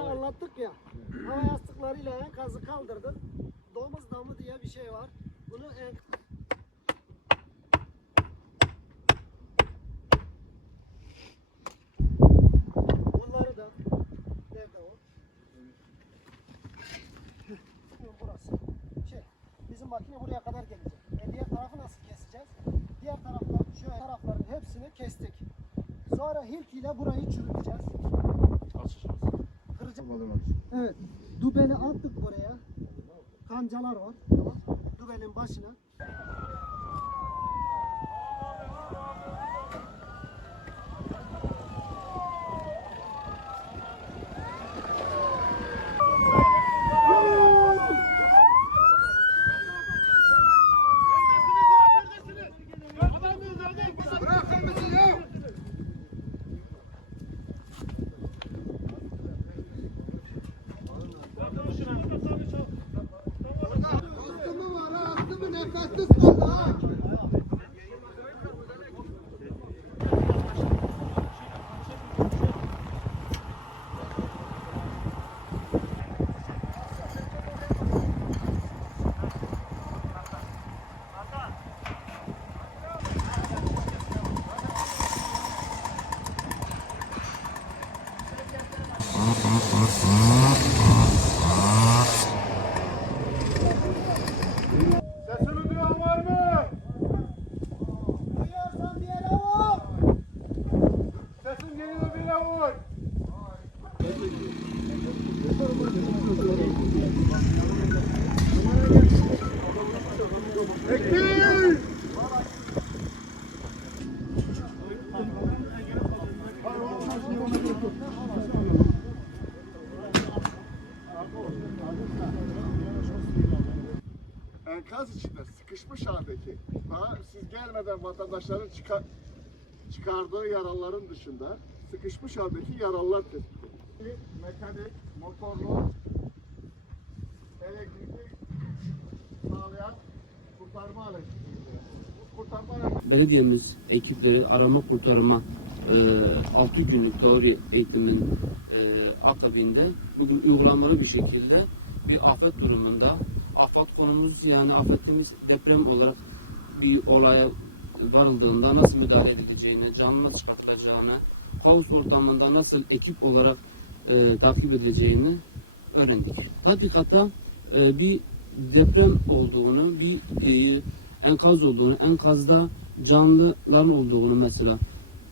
Anlattık ya. Hava yastıklarıyla enkazı kaldırdık. Domuz damı diye bir şey var. Bunu en... Bunları da nerede o? Burası. Şey, bizim makine buraya kadar gelecek. E diğer tarafı nasıl keseceğiz? Diğer taraftan şu tarafların hepsini kestik. Sonra hilk ile burayı çürüteceğiz. Evet. Dubeni attık buraya. Kancalar var. Dubenin başına. Sesimi Enkaz içinde sıkışmış haldeki daha siz gelmeden vatandaşların çıkar, çıkardığı yaralıların dışında sıkışmış haldeki yaralılar tespit. Mekanik, motorlu, elektrikli sağlayan kurtarma aracı. Kurtarma aracı belediyemiz ekipleri arama kurtarma e, 6 günlük teori eğitiminin e, akabinde bugün uygulamalı bir şekilde bir afet durumunda afet konumuz yani afetimiz deprem olarak bir olaya varıldığında nasıl müdahale edileceğini, canlı çıkartılacağını, kaos ortamında nasıl ekip olarak e, takip edileceğini öğrendik. Tatbikatta e, bir deprem olduğunu, bir e, enkaz olduğunu, enkazda canlıların olduğunu mesela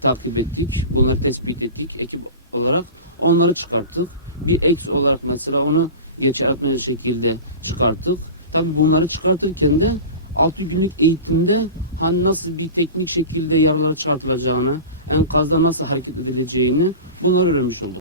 takip ettik. Bunları tespit ettik ekip olarak. Onları çıkarttık. Bir eks olarak mesela onu geçerli şekilde çıkarttık. Tabi bunları çıkartırken de 6 günlük eğitimde hani nasıl bir teknik şekilde yaraları çıkartılacağını, enkazda nasıl hareket edileceğini bunları öğrenmiş olduk.